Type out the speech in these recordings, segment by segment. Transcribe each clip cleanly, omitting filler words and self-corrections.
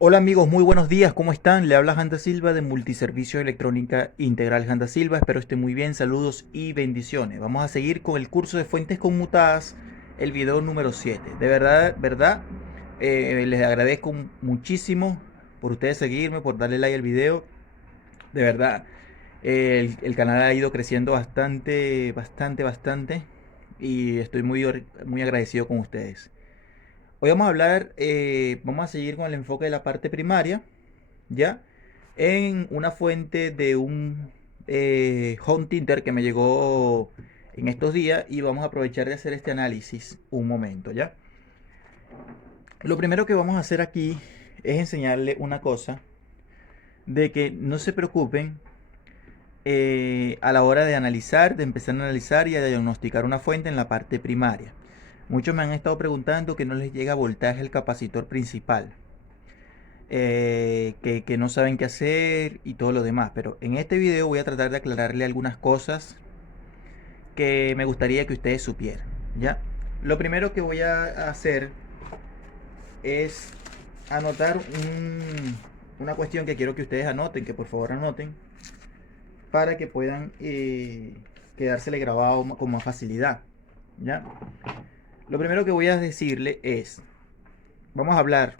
Hola amigos, muy buenos días, ¿cómo están? Le habla Janda Silva de Multiservicio Electrónica Integral Janda Silva, espero estén muy bien, saludos y bendiciones. Vamos a seguir con el curso de fuentes conmutadas, el video número 7. De verdad, les agradezco muchísimo por ustedes seguirme, por darle like al video. De verdad, el canal ha ido creciendo bastante y estoy muy agradecido con ustedes. Hoy vamos a hablar, vamos a seguir con el enfoque de la parte primaria, ¿ya? En una fuente de un home tinter que me llegó en estos días y vamos a aprovechar de hacer este análisis un momento, ¿ya? Lo primero que vamos a hacer aquí es enseñarle una cosa, de que no se preocupen a la hora de analizar, de empezar a analizar y a diagnosticar una fuente en la parte primaria. Muchos me han estado preguntando que no les llega voltaje al capacitor principal. Que no saben qué hacer y todo lo demás. Pero en este video voy a tratar de aclararle algunas cosas que me gustaría que ustedes supieran. ¿Ya? Lo primero que voy a hacer es anotar una cuestión que quiero que ustedes anoten, que por favor anoten, para que puedan quedársele grabado con más facilidad. ¿Ya? Lo primero que voy a decirle es, vamos a hablar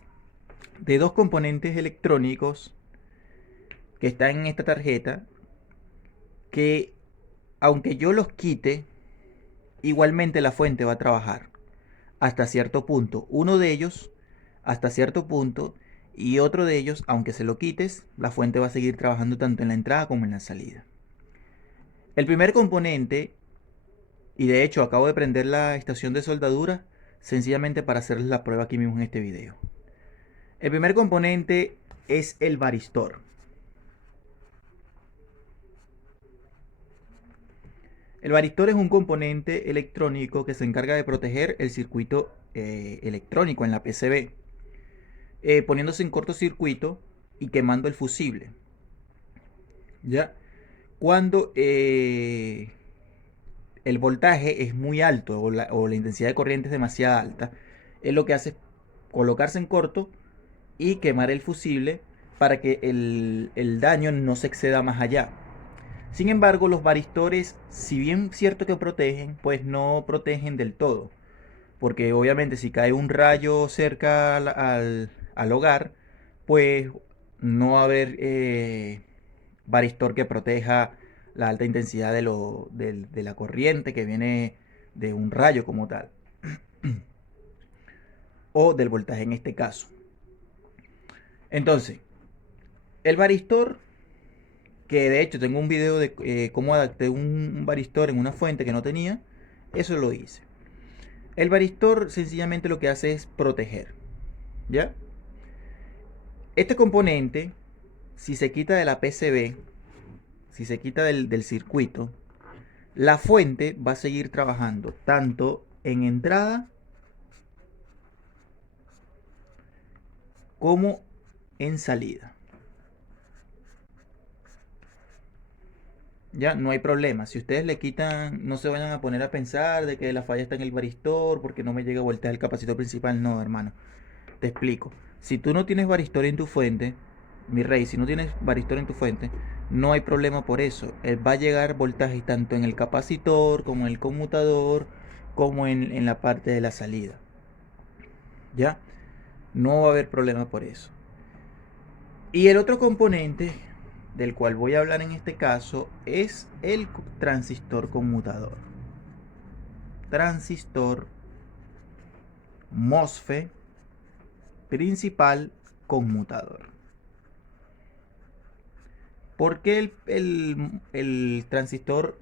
de dos componentes electrónicos que están en esta tarjeta que aunque yo los quite, igualmente la fuente va a trabajar hasta cierto punto. Uno de ellos hasta cierto punto y otro de ellos, aunque se lo quites, la fuente va a seguir trabajando tanto en la entrada como en la salida. El primer componente, y de hecho acabo de prender la estación de soldadura sencillamente para hacerles la prueba aquí mismo en este video. El primer componente es el varistor. El varistor es un componente electrónico que se encarga de proteger el circuito electrónico en la PCB, poniéndose en cortocircuito y quemando el fusible. ¿Ya? Cuando el voltaje es muy alto o la intensidad de corriente es demasiado alta, es lo que hace es colocarse en corto y quemar el fusible para que el daño no se exceda más allá. Sin embargo, los varistores, si bien cierto que protegen, pues no protegen del todo. Porque obviamente si cae un rayo cerca al hogar, pues no va a haber varistor que proteja la alta intensidad de la corriente que viene de un rayo como tal. O del voltaje en este caso. Entonces, el varistor, que de hecho tengo un video de cómo adapté un varistor en una fuente que no tenía, eso lo hice. El varistor sencillamente lo que hace es proteger, ¿ya? Este componente, si se quita de la PCB, si se quita del circuito, la fuente va a seguir trabajando tanto en entrada como en salida. Ya no hay problema. Si ustedes le quitan, no se vayan a poner a pensar de que la falla está en el varistor porque no me llega a voltear el capacitor principal. No, hermano. Te explico. Si tú no tienes varistor en tu fuente, mi rey, si no tienes varistor en tu fuente, no hay problema por eso. Él va a llegar voltaje tanto en el capacitor como en el conmutador, como en la parte de la salida. ¿Ya? No va a haber problema por eso. Y el otro componente del cual voy a hablar en este caso es el transistor conmutador. Transistor MOSFET principal conmutador. ¿Por qué el transistor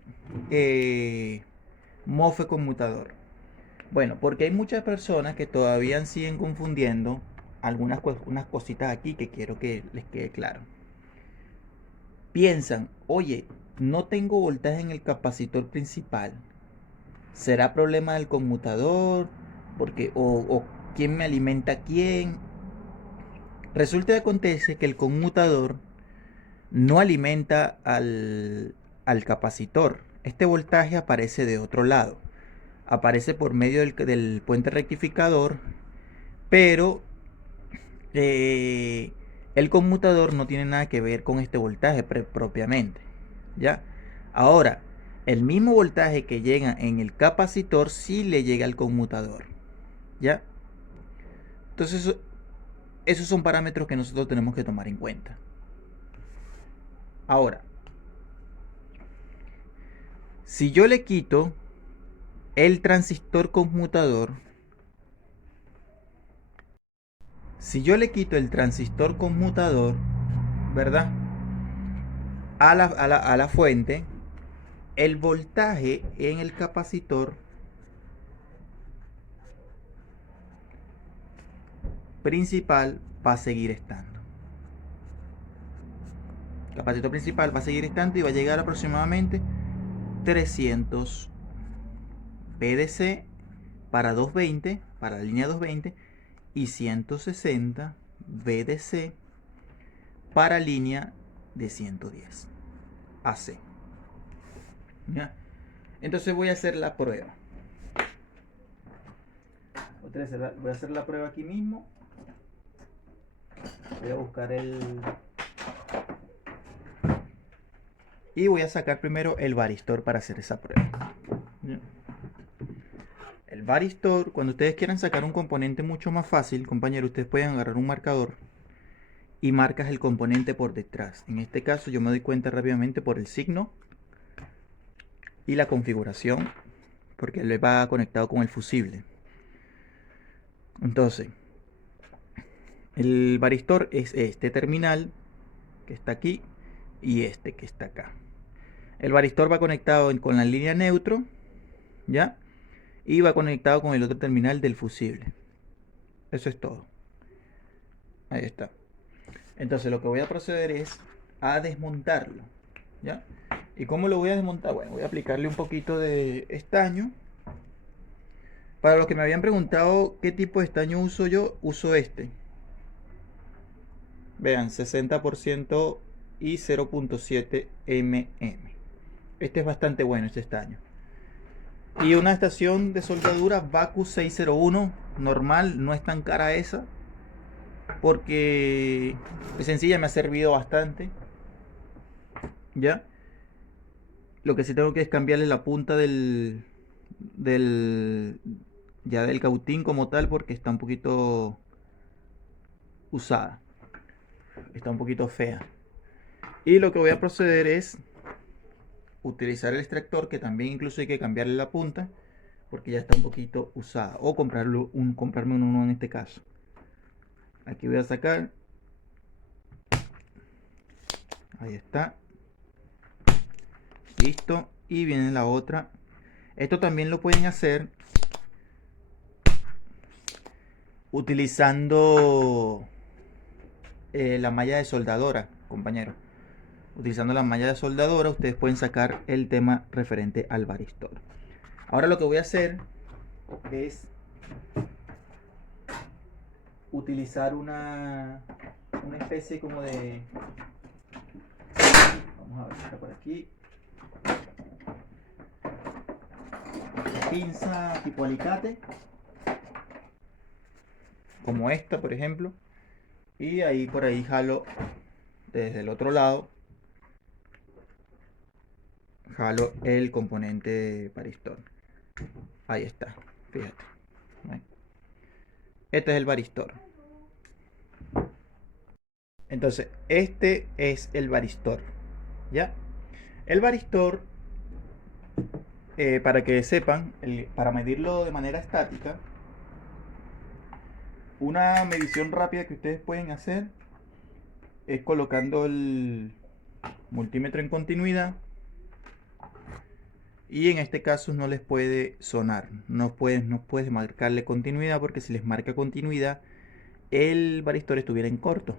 MOSFET conmutador? Bueno, porque hay muchas personas que todavía siguen confundiendo unas cositas aquí que quiero que les quede claro. Piensan, oye, no tengo voltaje en el capacitor principal. ¿Será problema del conmutador? Porque, o quién me alimenta a quién. Resulta y acontece que el conmutador no alimenta al capacitor. Este voltaje aparece de otro lado. Aparece por medio del puente rectificador, pero eh, el conmutador no tiene nada que ver con este voltaje propiamente, ¿ya? Ahora, el mismo voltaje que llega en el capacitor sí le llega al conmutador, ¿ya? Entonces, esos son parámetros que nosotros tenemos que tomar en cuenta. Ahora, si yo le quito el transistor conmutador, ¿verdad? A la fuente, el voltaje en el capacitor principal va a seguir estando. El capacitor principal va a seguir estando y va a llegar aproximadamente 300 VDC para 220, para la línea 220, y 160 VDC para línea de 110 AC. ¿Ya? Entonces voy a hacer la prueba. Voy a hacer la prueba aquí mismo. Voy a buscar y voy a sacar primero el varistor para hacer esa prueba. ¿Ya? El varistor, cuando ustedes quieran sacar un componente mucho más fácil, compañero, ustedes pueden agarrar un marcador y marcas el componente por detrás. En este caso yo me doy cuenta rápidamente por el signo y la configuración, porque le va conectado con el fusible. Entonces, el varistor es este terminal que está aquí y este que está acá. El varistor va conectado con la línea neutro, ¿ya? Y va conectado con el otro terminal del fusible. Eso es todo. Ahí está. Entonces lo que voy a proceder es a desmontarlo, ¿ya? ¿Y cómo lo voy a desmontar? Bueno, voy a aplicarle un poquito de estaño. Para los que me habían preguntado qué tipo de estaño uso yo, uso este. Vean, 60% y 0.7 mm. Este es bastante bueno, este estaño. Y una estación de soldadura Bacus 601 normal, no es tan cara esa, porque es sencilla, me ha servido bastante. ¿Ya? Lo que sí tengo que es cambiarle la punta del cautín como tal, porque está un poquito usada, está un poquito fea. Y lo que voy a proceder es utilizar el extractor, que también incluso hay que cambiarle la punta porque ya está un poquito usada, o comprarme uno en este caso. Aquí voy a sacar, ahí está, listo, y viene la otra. Esto también lo pueden hacer utilizando la malla de soldadora, compañero. Utilizando la malla de soldadora ustedes pueden sacar el tema referente al varistor. Ahora lo que voy a hacer es utilizar una especie como de, vamos a ver, está por aquí, pinza tipo alicate, como esta por ejemplo, y ahí por ahí jalo desde el otro lado, jalo el componente varistor. Ahí está, fíjate. Este es el varistor. Entonces, este es el varistor, ¿ya? El varistor, para que sepan, para medirlo de manera estática, una medición rápida que ustedes pueden hacer es colocando el multímetro en continuidad, y en este caso no les puede sonar, no puedes marcarle continuidad, porque si les marca continuidad el varistor estuviera en corto.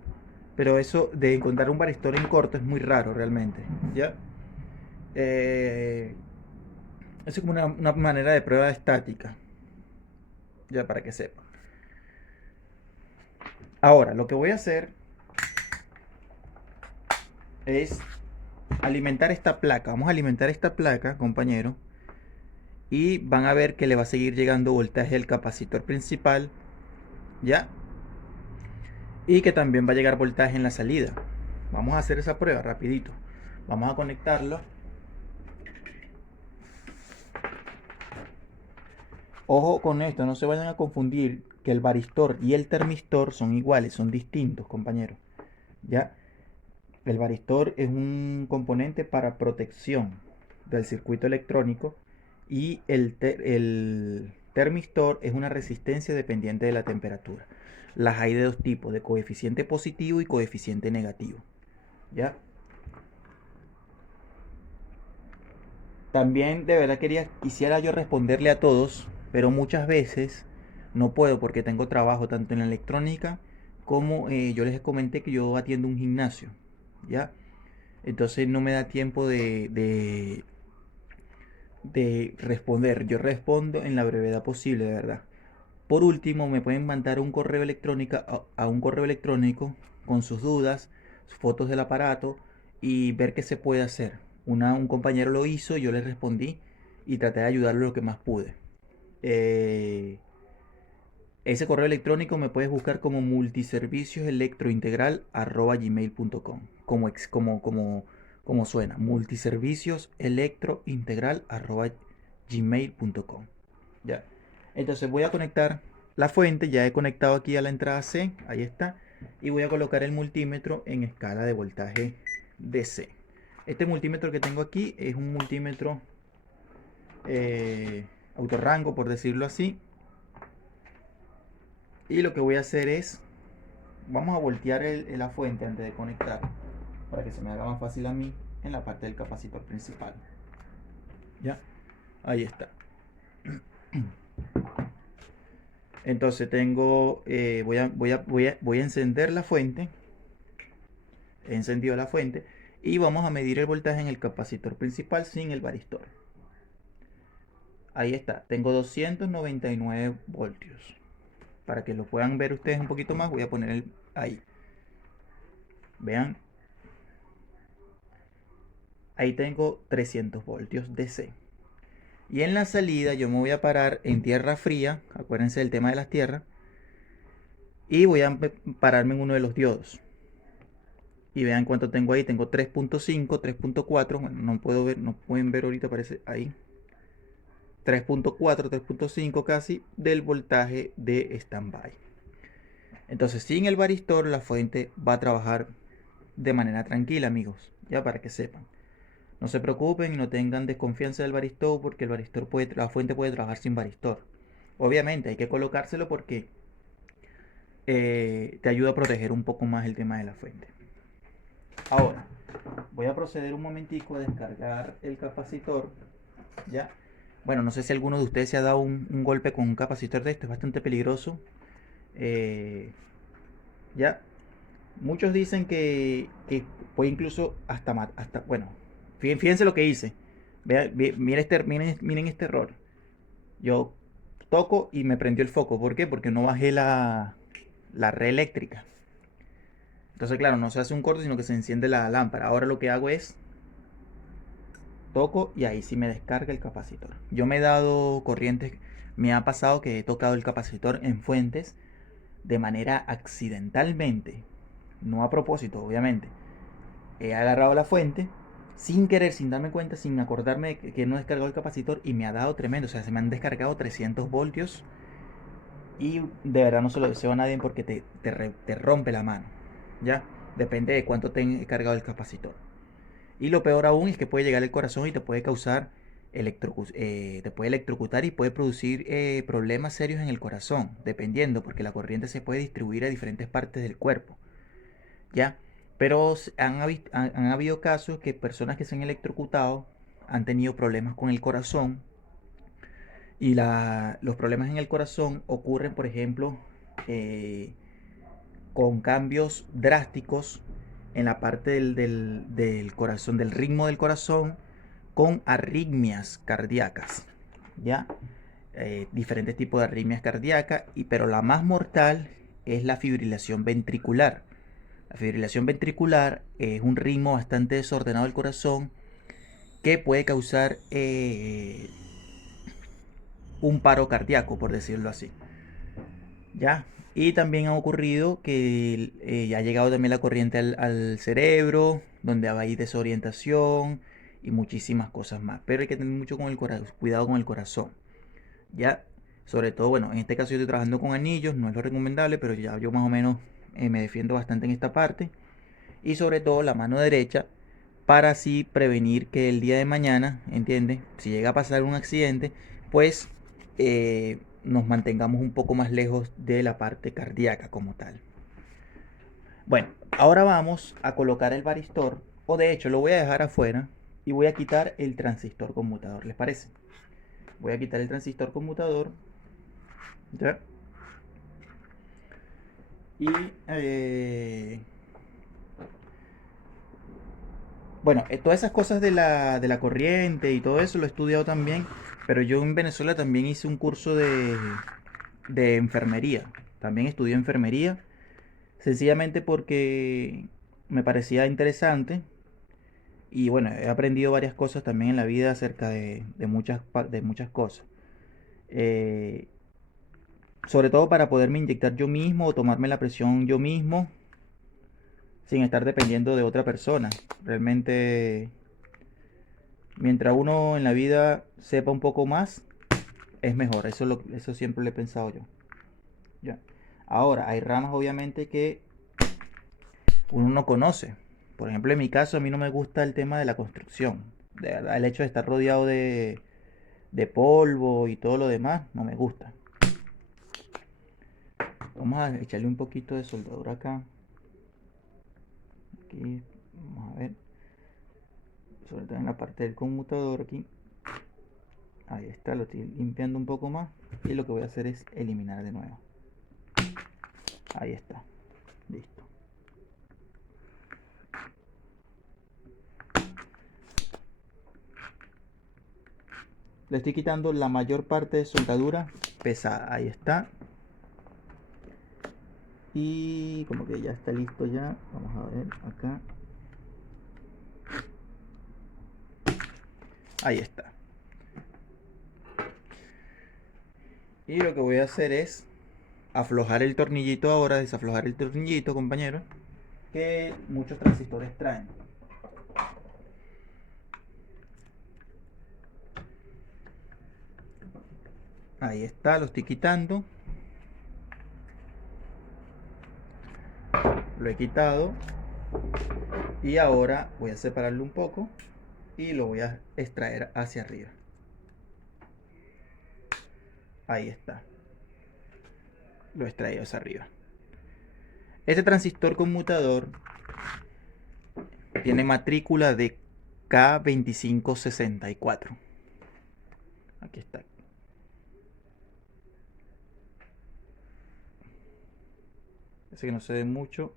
Pero eso de encontrar un varistor en corto es muy raro realmente, ¿ya? Es como una manera de prueba estática, ya, para que sepan. Ahora, lo que voy a hacer es alimentar esta placa. Vamos a alimentar esta placa, compañero, y van a ver que le va a seguir llegando voltaje al capacitor principal, ¿ya? y que también va a llegar voltaje en la salida. Vamos a hacer esa prueba rapidito. Vamos a conectarlo. Ojo con esto, no se vayan a confundir que el varistor y el termistor son iguales, son distintos, compañeros. Ya, el varistor es un componente para protección del circuito electrónico y el termistor es una resistencia dependiente de la temperatura. Las hay de dos tipos, de coeficiente positivo y coeficiente negativo. ¿Ya? También de verdad quisiera yo responderle a todos, pero muchas veces no puedo porque tengo trabajo tanto en la electrónica como yo les comenté que yo atiendo un gimnasio, ¿ya? Entonces no me da tiempo de responder. Yo respondo en la brevedad posible, de verdad. Por último, me pueden mandar un correo electrónico a un correo electrónico con sus dudas, fotos del aparato y ver qué se puede hacer. Un compañero lo hizo, yo le respondí y traté de ayudarlo lo que más pude. Ese correo electrónico me puedes buscar como multiservicioselectrointegral@gmail.com. Como suena, multiservicioselectrointegral@gmail.com. Ya. Entonces voy a conectar la fuente, ya he conectado aquí a la entrada C, ahí está, y voy a colocar el multímetro en escala de voltaje DC. Este multímetro que tengo aquí es un multímetro autorrango, por decirlo así. Y lo que voy a hacer es, vamos a voltear la fuente antes de conectar, para que se me haga más fácil a mí en la parte del capacitor principal. Ya, ahí está. Entonces tengo, voy a encender la fuente. He encendido la fuente y vamos a medir el voltaje en el capacitor principal sin el varistor. Ahí está, tengo 299 voltios. Para que lo puedan ver ustedes un poquito más, voy a poner ahí. Vean. Ahí tengo 300 voltios DC. Y en la salida yo me voy a parar en tierra fría. Acuérdense del tema de las tierras. Y voy a pararme en uno de los diodos. Y vean cuánto tengo ahí. Tengo 3.5, 3.4. Bueno, no puedo ver, no pueden ver ahorita, aparece ahí. 3.4, 3.5 casi del voltaje de standby. Entonces, sin el varistor, la fuente va a trabajar de manera tranquila, amigos. Ya para que sepan. No se preocupen y no tengan desconfianza del varistor porque la fuente puede trabajar sin varistor. Obviamente hay que colocárselo porque te ayuda a proteger un poco más el tema de la fuente. Ahora, voy a proceder un momentico a descargar el capacitor. Ya. Bueno, no sé si alguno de ustedes se ha dado un golpe con un capacitor de esto, es bastante peligroso. Ya. Muchos dicen que puede incluso hasta bueno, fíjense lo que hice. Miren este error. Yo toco y me prendió el foco. ¿Por qué? Porque no bajé la red eléctrica. Entonces, claro, no se hace un corte, sino que se enciende la lámpara. Ahora lo que hago es toco y ahí sí me descarga el capacitor. Yo me he dado corrientes, me ha pasado que he tocado el capacitor en fuentes de manera accidentalmente, no a propósito, obviamente. He agarrado la fuente sin querer, sin darme cuenta, sin acordarme de que no he descargado el capacitor y me ha dado tremendo. O sea, se me han descargado 300 voltios y de verdad no se lo deseo a nadie porque te rompe la mano. ¿Ya? Depende de cuánto tenga cargado el capacitor. Y lo peor aún es que puede llegar al corazón y te puede causar te puede electrocutar y puede producir problemas serios en el corazón, dependiendo, porque la corriente se puede distribuir a diferentes partes del cuerpo. ¿Ya? Pero han habido casos que personas que se han electrocutado han tenido problemas con el corazón y los problemas en el corazón ocurren, por ejemplo, con cambios drásticos en la parte del corazón, del ritmo del corazón, con arritmias cardíacas. ¿Ya? Diferentes tipos de arritmias cardíacas, pero la más mortal es la fibrilación ventricular. La fibrilación ventricular es un ritmo bastante desordenado del corazón que puede causar un paro cardíaco, por decirlo así. ¿Ya? Y también ha ocurrido que ya ha llegado también la corriente al cerebro, donde hay desorientación y muchísimas cosas más. Pero hay que tener mucho con el cuidado con el corazón. Ya, sobre todo, bueno, en este caso yo estoy trabajando con anillos, no es lo recomendable, pero ya yo más o menos me defiendo bastante en esta parte. Y sobre todo la mano derecha, para así prevenir que el día de mañana, ¿entiendes? Si llega a pasar un accidente, pues nos mantengamos un poco más lejos de la parte cardíaca como tal. Bueno, ahora vamos a colocar el varistor, o de hecho lo voy a dejar afuera y voy a quitar el transistor conmutador, ¿les parece? Voy a quitar el transistor conmutador, ¿ya? Y bueno, todas esas cosas de la corriente y todo eso lo he estudiado también, pero yo en Venezuela también hice un curso de enfermería. También estudié enfermería, sencillamente porque me parecía interesante y bueno, he aprendido varias cosas también en la vida acerca de muchas cosas. Eh, Sobre todo para poderme inyectar yo mismo o tomarme la presión yo mismo sin estar dependiendo de otra persona. Realmente, mientras uno en la vida sepa un poco más, es mejor. Eso siempre lo he pensado yo. Ya. Ahora, hay ramas obviamente que uno no conoce. Por ejemplo, en mi caso, a mí no me gusta el tema de la construcción. De verdad, el hecho de estar rodeado de polvo y todo lo demás, no me gusta. Vamos a echarle un poquito de soldadura acá. Aquí, vamos a ver. Sobre todo en la parte del conmutador aquí. Ahí está, lo estoy limpiando un poco más. Y lo que voy a hacer es eliminar de nuevo. Ahí está. Listo. Le estoy quitando la mayor parte de soldadura pesada. Ahí está. Y como que ya está listo ya. Vamos a ver acá. Ahí está. Y lo que voy a hacer es aflojar el tornillito ahora, desaflojar el tornillito, compañero, que muchos transistores traen. Ahí está, lo estoy quitando. Lo he quitado. Y ahora voy a separarlo un poco y lo voy a extraer hacia arriba. Ahí está. Lo he extraído hacia arriba. Este transistor conmutador tiene matrícula de K2564. Aquí está. Parece que no se ve mucho.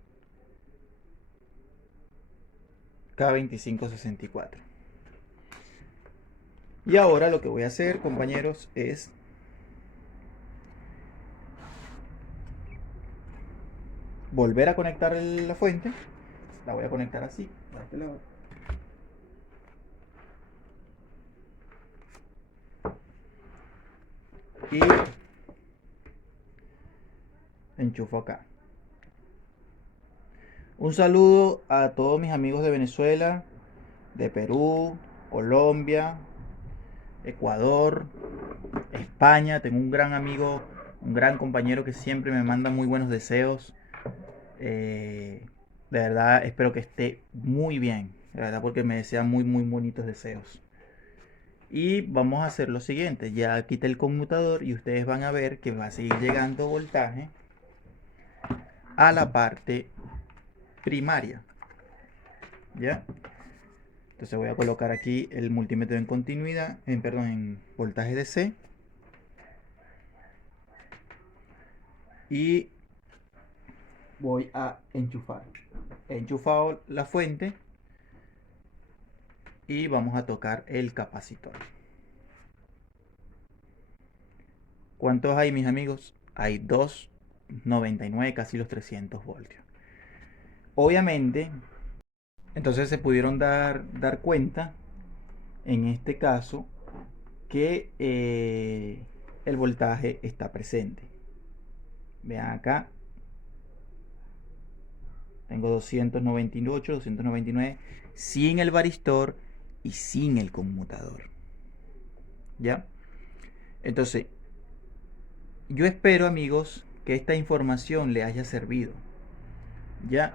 K2564. Y ahora lo que voy a hacer, compañeros, es volver a conectar la fuente. La voy a conectar así, a este lado. Y enchufo acá. Un saludo a todos mis amigos de Venezuela, de Perú, Colombia, Ecuador, España. Tengo un gran amigo, un gran compañero que siempre me manda muy buenos deseos. De verdad espero que esté muy bien, de verdad, porque me desea muy bonitos deseos. Y vamos a hacer lo siguiente, ya quité el conmutador y ustedes van a ver que va a seguir llegando voltaje a la parte primaria. ¿Ya? Entonces voy a colocar aquí el multímetro en continuidad, perdón, en voltaje DC. Y voy a enchufar. He enchufado la fuente y vamos a tocar el capacitor. ¿Cuántos hay, mis amigos? Hay 299, casi los 300 voltios. Obviamente, entonces se pudieron dar cuenta, en este caso, que el voltaje está presente. Vean acá, tengo 298, 299 sin el varistor y sin el conmutador. ¿Ya? Entonces, yo espero, amigos, que esta información le haya servido. ¿Ya?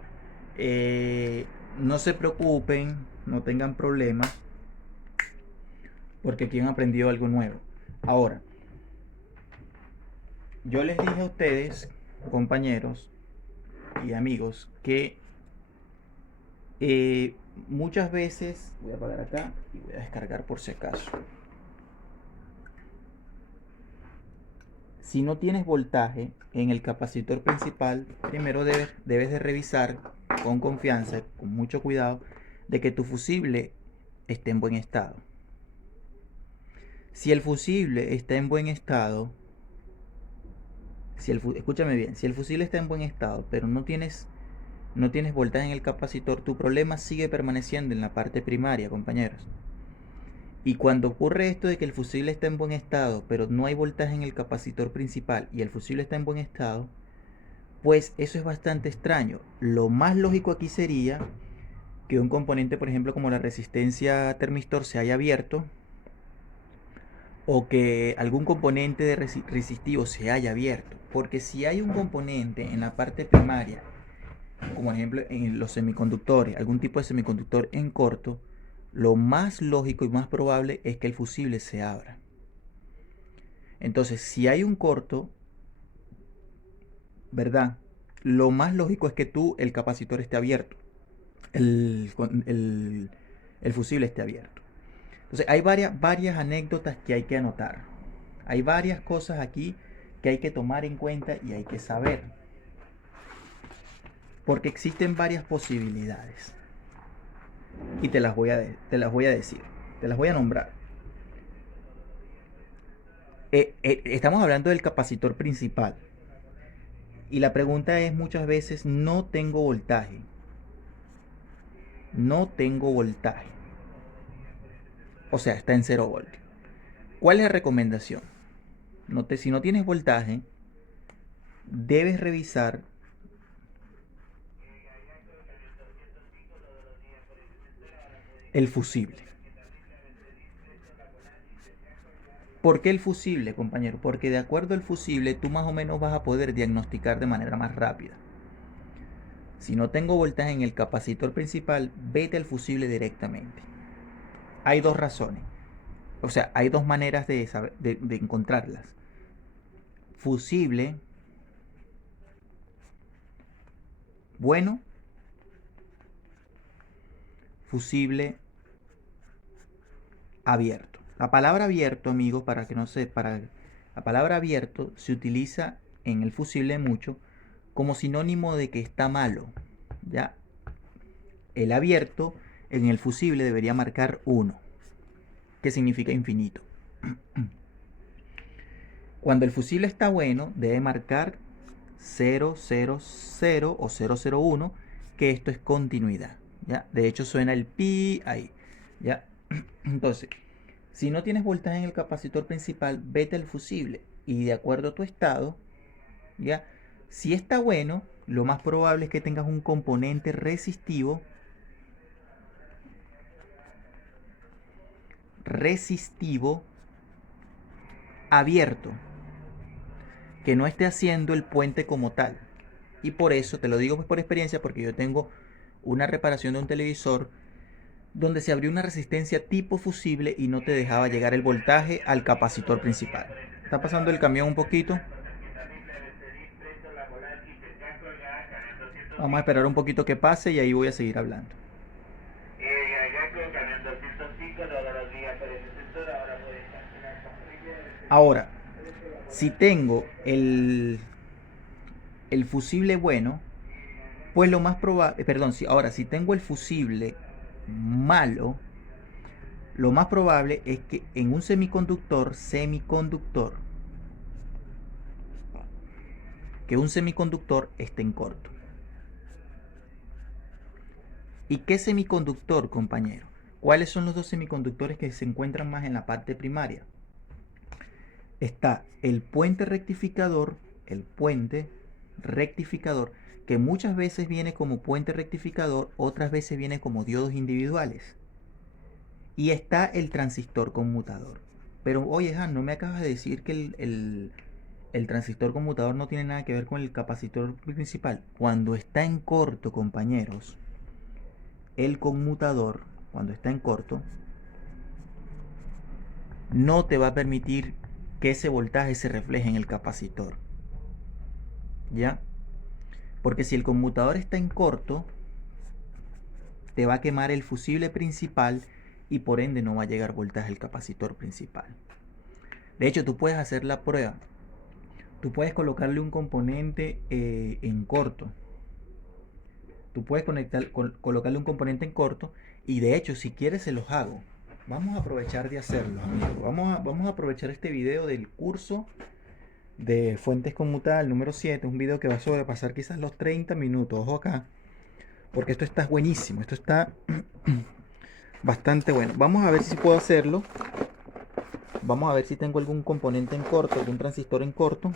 No se preocupen, no tengan problemas, porque aquí han aprendido algo nuevo. Ahora, yo les dije a ustedes, compañeros y amigos, que muchas veces, voy a apagar acá y voy a descargar por si acaso. Si no tienes voltaje en el capacitor principal, primero debes de revisar con confianza, con mucho cuidado, de que tu fusible esté en buen estado. Si el fusible está en buen estado, escúchame bien, si el fusible está en buen estado, pero no tienes voltaje en el capacitor, tu problema sigue permaneciendo en la parte primaria, compañeros. Y cuando ocurre esto de que el fusible está en buen estado, pero no hay voltaje en el capacitor principal y el fusible está en buen estado, pues eso es bastante extraño. Lo más lógico aquí sería que un componente, por ejemplo, como la resistencia termistor se haya abierto, o que algún componente de resistivo se haya abierto. Porque si hay un componente en la parte primaria, como por ejemplo en los semiconductores, algún tipo de semiconductor en corto, lo más lógico y más probable es que el fusible se abra. Entonces, si hay un corto, ¿verdad? Lo más lógico es que el capacitor esté abierto, el, el fusible esté abierto. Entonces, hay varias anécdotas que hay que anotar. Hay varias cosas aquí que hay que tomar en cuenta y hay que saber. Porque existen varias posibilidades. Y te las voy a decir, te las voy a nombrar. Estamos hablando del capacitor principal. Y la pregunta es muchas veces, no tengo voltaje. No tengo voltaje. O sea, está en 0 voltios. ¿Cuál es la recomendación? Si no tienes voltaje, debes revisar el fusible. ¿Por qué el fusible, compañero? Porque de acuerdo al fusible, tú más o menos vas a poder diagnosticar de manera más rápida. Si no tengo voltaje en el capacitor principal, vete al fusible directamente. Hay dos razones. O sea, hay dos maneras de encontrarlas. Fusible bueno, fusible abierto. La palabra abierto, amigos, para que no sepa, la palabra abierto se utiliza en el fusible mucho como sinónimo de que está malo. ¿Ya? El abierto en el fusible debería marcar 1, que significa infinito. Cuando el fusible está bueno, debe marcar 000 o 001, que esto es continuidad. ¿Ya? De hecho, suena el pi ahí. ¿Ya? Entonces, si no tienes voltaje en el capacitor principal, vete al fusible y de acuerdo a tu estado, ¿ya? Si está bueno, lo más probable es que tengas un componente resistivo abierto, que no esté haciendo el puente como tal. Y por eso, te lo digo pues por experiencia, porque yo tengo una reparación de un televisor donde se abrió una resistencia tipo fusible y no te dejaba llegar el voltaje al capacitor principal. Está pasando el camión un poquito. Vamos a esperar un poquito que pase y ahí voy a seguir hablando. Ahora, si tengo el fusible bueno, pues lo más probable, perdón, si tengo el fusible malo, lo más probable es que en un semiconductor, que un semiconductor esté en corto. ¿Y qué semiconductor, compañero? ¿Cuáles son los dos semiconductores que se encuentran más en la parte primaria? Está el puente rectificador el puente rectificador, que muchas veces viene como puente rectificador, otras veces viene como diodos individuales. Y está el transistor conmutador. Pero oye, Han, no me acabas de decir que el transistor conmutador no tiene nada que ver con el capacitor principal. Cuando está en corto, compañeros, el conmutador, cuando está en corto, no te va a permitir que ese voltaje se refleje en el capacitor. ¿Ya? Porque si el conmutador está en corto, te va a quemar el fusible principal y por ende no va a llegar voltaje al capacitor principal. De hecho, tú puedes hacer la prueba. Tú puedes colocarle un componente en corto. Tú puedes colocarle un componente en corto y de hecho, si quieres, se los hago. Vamos a aprovechar de hacerlo, amigos. Vamos a aprovechar este video del curso de fuentes conmutadas número 7, un video que va a sobrepasar quizás los 30 minutos. Ojo acá, porque esto está buenísimo, esto está bastante bueno. Vamos a ver si puedo hacerlo. Vamos a ver si tengo algún componente en corto, algún transistor en corto.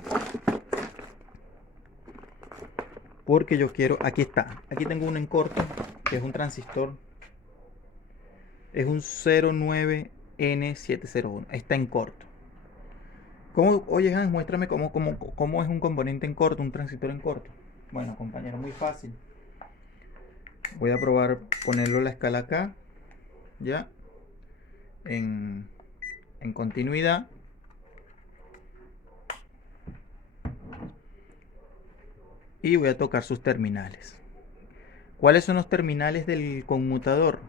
Porque yo quiero, aquí está, aquí tengo uno en corto, que es un transistor, es un 09N701, está en corto. Oye, Hans, muéstrame cómo es un componente en corto, un transistor en corto. Bueno, compañero, muy fácil. Voy a probar ponerlo la escala acá, ya, en continuidad. Y voy a tocar sus terminales. ¿Cuáles son los terminales del conmutador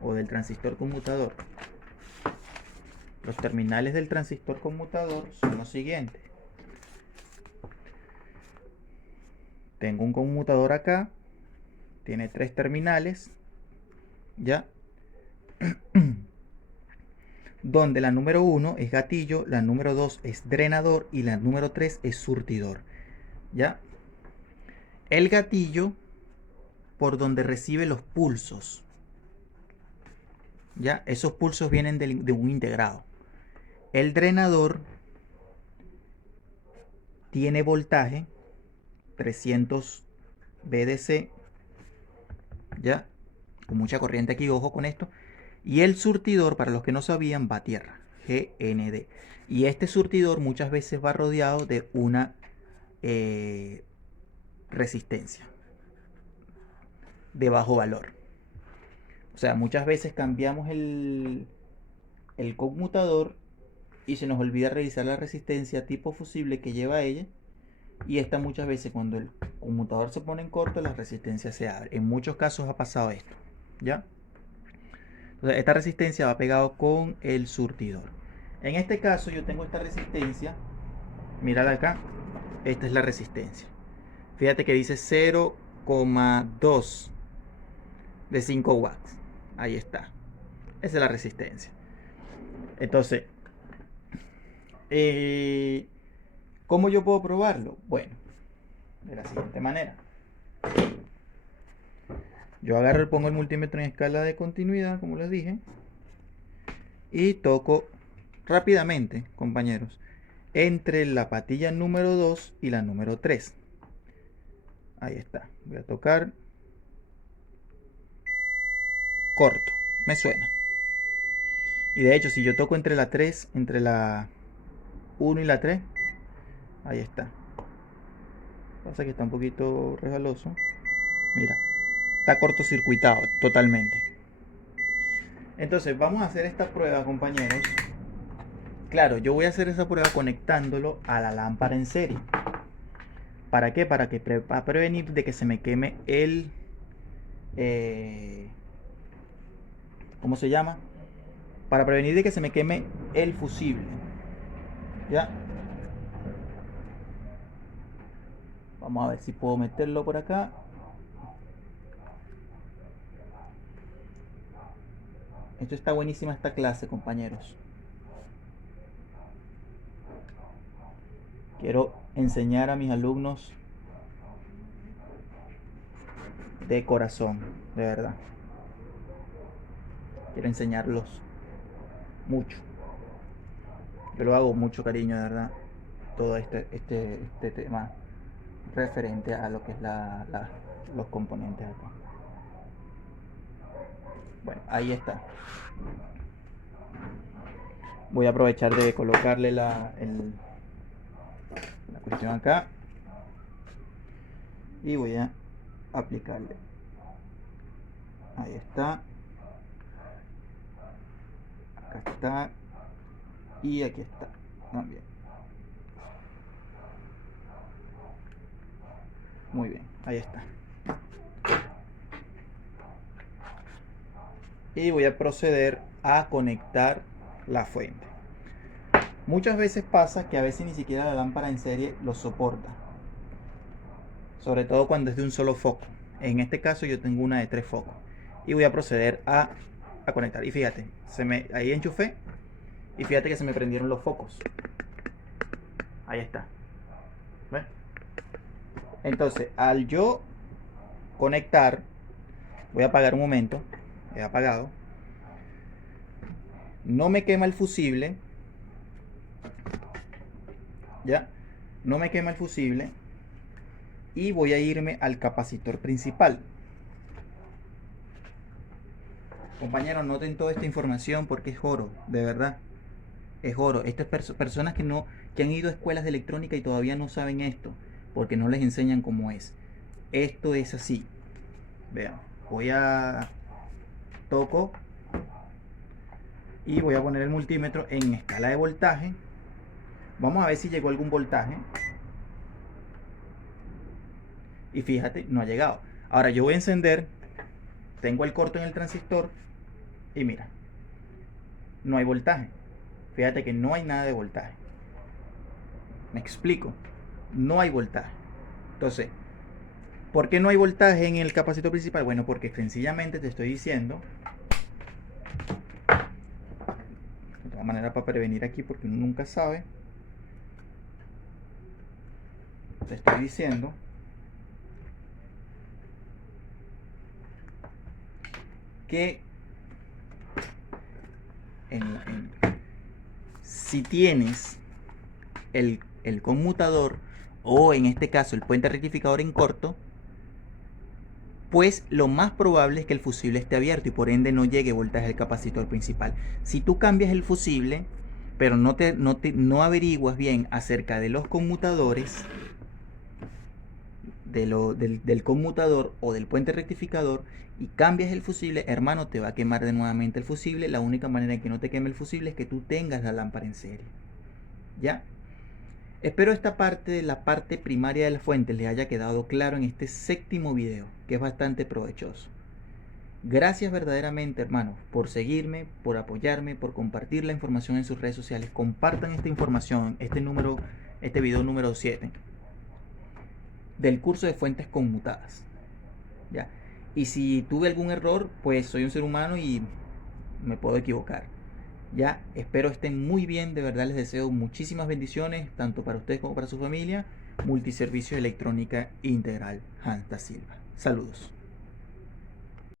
o del transistor conmutador? Los terminales del transistor conmutador son los siguientes. Tengo un conmutador acá, tiene 3 terminales, ¿ya? Donde la número 1 es gatillo, la número 2 es drenador y la número 3 es surtidor, ¿ya? El gatillo por donde recibe los pulsos, ¿ya? Esos pulsos vienen de un integrado. El drenador tiene voltaje 300 VDC, ¿ya? Con mucha corriente aquí, ojo con esto. Y el surtidor, para los que no sabían, va a tierra, GND. Y este surtidor muchas veces va rodeado de una resistencia de bajo valor. O sea, muchas veces cambiamos el conmutador y se nos olvida revisar la resistencia tipo fusible que lleva ella. Y esta muchas veces cuando el conmutador se pone en corto, la resistencia se abre. En muchos casos ha pasado esto, ¿ya? Entonces, esta resistencia va pegado con el surtidor. En este caso yo tengo esta resistencia, mírala acá, esta es la resistencia. Fíjate que dice 0,2 de 5 watts. Ahí está. Esa es la resistencia. Entonces, ¿cómo yo puedo probarlo? Bueno, de la siguiente manera. Yo agarro, pongo el multímetro en escala de continuidad, como les dije, y toco rápidamente, compañeros, entre la patilla número 2 y la número 3. Ahí está. Voy a tocar corto. Me suena. Y de hecho, si yo toco entre la 3, entre la 1 y la 3, ahí está. Pasa que está un poquito resbaloso. Mira, está cortocircuitado totalmente. Entonces, vamos a hacer esta prueba, compañeros. Claro, yo voy a hacer esa prueba conectándolo a la lámpara en serie. ¿Para qué? Para prevenir de que se me queme el... ¿cómo se llama? Para prevenir de que se me queme el fusible. ¿Ya? Vamos a ver si puedo meterlo por acá. Esto está buenísima esta clase, compañeros. Quiero enseñar a mis alumnos de corazón, de verdad. Quiero enseñarlos mucho. Yo lo hago mucho cariño, de verdad. todo este tema referente a lo que es los componentes acá. Bueno, ahí está. Voy a aprovechar de colocarle la cuestión acá y voy a aplicarle. Ahí está. Acá está. Y aquí está también. Muy bien, ahí está. Y voy a proceder a conectar la fuente. Muchas veces pasa que a veces ni siquiera la lámpara en serie lo soporta, sobre todo cuando es de un solo foco. En este caso yo tengo una de 3 focos y voy a proceder a conectar. Y fíjate, ahí enchufé y fíjate que se me prendieron los focos. Ahí está. ¿Ves? Entonces, al yo conectar, voy a apagar un momento. He apagado. No me quema el fusible. Ya. No me quema el fusible. Y voy a irme al capacitor principal. Compañeros, noten toda esta información porque es oro, de verdad. Es oro. Estas personas que han ido a escuelas de electrónica y todavía no saben esto, porque no les enseñan cómo es. Esto es así. Vean, toco y voy a poner el multímetro en escala de voltaje. Vamos a ver si llegó algún voltaje. Y fíjate, no ha llegado. Ahora yo voy a encender. Tengo el corto en el transistor. Y mira, no hay voltaje. Fíjate que no hay nada de voltaje. Me explico. No hay voltaje. Entonces, ¿por qué no hay voltaje en el capacitor principal? Bueno, porque sencillamente te estoy diciendo, de todas maneras, para prevenir aquí, porque uno nunca sabe, te estoy diciendo que si tienes el conmutador, o en este caso el puente rectificador en corto, pues lo más probable es que el fusible esté abierto y por ende no llegue voltaje al capacitor principal. Si tú cambias el fusible, pero no averiguas bien acerca de los conmutadores, del conmutador o del puente rectificador, y cambias el fusible, hermano, te va a quemar de nuevamente el fusible. La única manera en que no te queme el fusible es que tú tengas la lámpara en serie. ¿Ya? Espero la parte primaria de la fuente les haya quedado claro en este 7º video, que es bastante provechoso. Gracias verdaderamente, hermanos, por seguirme, por apoyarme, por compartir la información en sus redes sociales. Compartan esta información, este video número 7 del curso de fuentes conmutadas. ¿Ya? Y si tuve algún error, pues soy un ser humano y me puedo equivocar. Ya, espero estén muy bien, de verdad les deseo muchísimas bendiciones, tanto para ustedes como para su familia. Multiservicio Electrónica Integral, Hans da Silva. Saludos.